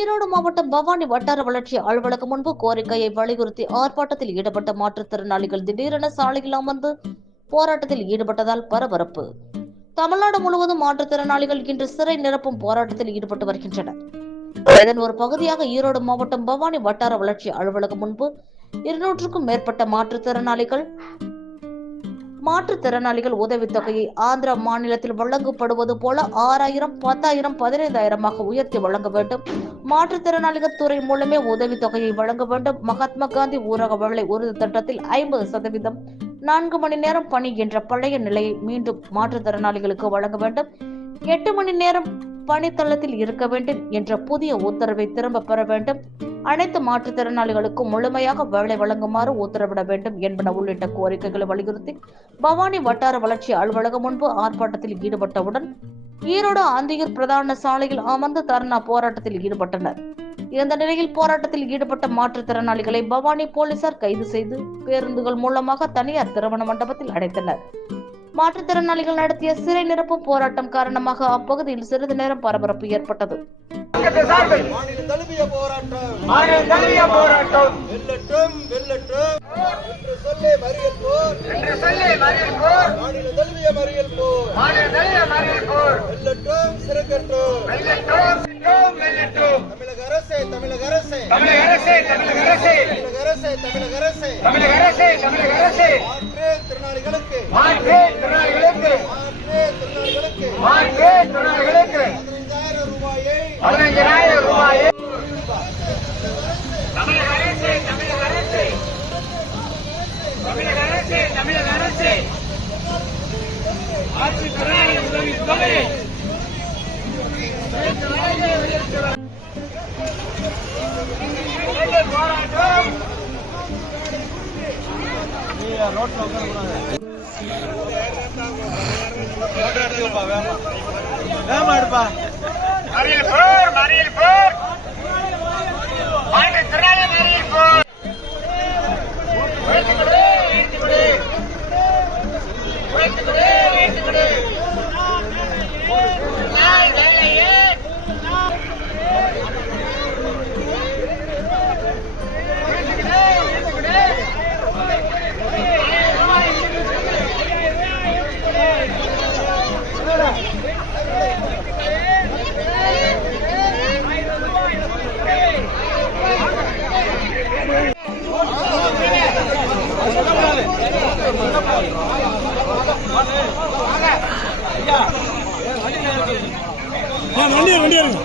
ஈரோடு மாவட்டம் பவானி வட்டார வளர்ச்சி அலுவலகம் முன்பு கோரிக்கையை வலியுறுத்தி ஆர்ப்பாட்டத்தில் ஈடுபட்ட மாற்றுத்திறனாளிகள் திடீரென சாலையில் அமர்ந்து போராட்டத்தில் ஈடுபட்டதால் பரபரப்பு. தமிழ்நாடு முழுவதும் மாற்றுத்திறனாளிகள் இன்று சிறை நிரப்பும் போராட்டத்தில் ஈடுபட்டு வருகின்றனர். இதன் ஒரு பகுதியாக ஈரோடு மாவட்டம் பவானி வட்டார வளர்ச்சி அலுவலகம் முன்பு இருநூற்றுக்கும் மேற்பட்ட மாற்றுத்திறனாளிகள் மாற்றுத்திறனாளிகள் உதவித்தொகையை ஆந்திர மாநிலத்தில் வழங்கப்படுவது போல ஆறாயிரம் பத்தாயிரம் பதினைந்தாயிரமாக உயர்த்தி வழங்க வேண்டும். மாற்றுத்திறனாளிகள் துறை மூலமே உதவித்தொகையை வழங்க வேண்டும். மகாத்மா காந்தி ஊரக வேலை உறுதி திட்டத்தில் ஐம்பது சதவீதம். நான்கு மணி நேரம் பணி என்ற பழைய நிலையை மீண்டும் மாற்றுத்திறனாளிகளுக்கு வழங்க வேண்டும். எட்டு மணி நேரம் பணித்தளத்தில் இருக்க வேண்டும் என்ற புதிய உத்தரவை திரும்ப பெற வேண்டும். அனைத்து மாற்றுத்திறனாளிகளுக்கும் முழுமையாக வேலை வழங்குமாறு உத்தரவிட வேண்டும் என்பன உள்ளிட்ட கோரிக்கைகளை வலியுறுத்தி பவானி வட்டார வளர்ச்சி அலுவலகம் முன்பு ஆர்ப்பாட்டத்தில் ஈடுபட்டவுடன் ஈரோடு ஆந்தியூர் பிரதான சாலையில் அமர்ந்து தர்ணா போராட்டத்தில் ஈடுபட்டனர். இந்த நிலையில் போராட்டத்தில் ஈடுபட்ட மாற்றுத்திறனாளிகளை பவானி போலீசார் கைது செய்து பேருந்துகள் மூலமாக தனியார் திருமண மண்டபத்தில் அடைத்தனர். மாற்றுத்திறனாளிகள் நடத்திய சிறை நிரப்பு போராட்டம் காரணமாக அப்பகுதியில் சிறிது நேரம் பரபரப்பு ஏற்பட்டது. சார்பில் மாநில தழுவிய போராட்டம். மாநில தழுவிய போராட்டம். வெல்லட்டும் வெல்லட்டும். என்று சொல்லி மறியல் போர். என்று சொல்லி மறியல் போர். மாநில தழுவிய மறியல் போர். மாநில தழுவிய மறியல் போர். வெல்லட்டும் சிறக்கட்டும். வெல்லட்டும் வெல்லட்டும் வெல்லட்டும். தமிழக அரசே தமிழக அரசே. தமிழக அரசே தமிழக அரசே. தமிழக அரசே தமிழக அரசே. தமிழக அரசே தமிழக அரசே. மாற்று திறனாளிகளுக்கு மாற்று திறனாளிகளுக்கு மாற்று திறனாளிகளுக்கு மாற்று திறனாளிகளுக்கு பதினைந்தாயிரம் ரூபாயை பதினைஞ்சாயிரம் ரூபாய் தமிழக அரசே தமிழக அரசே தமிழக அரசே தமிழக அரசே. ஆட்சி திறனாளி உதவி தொகையை போராட்டம் மறியல் போர் மறியல் போர். வண்டி வண்டி இல்ல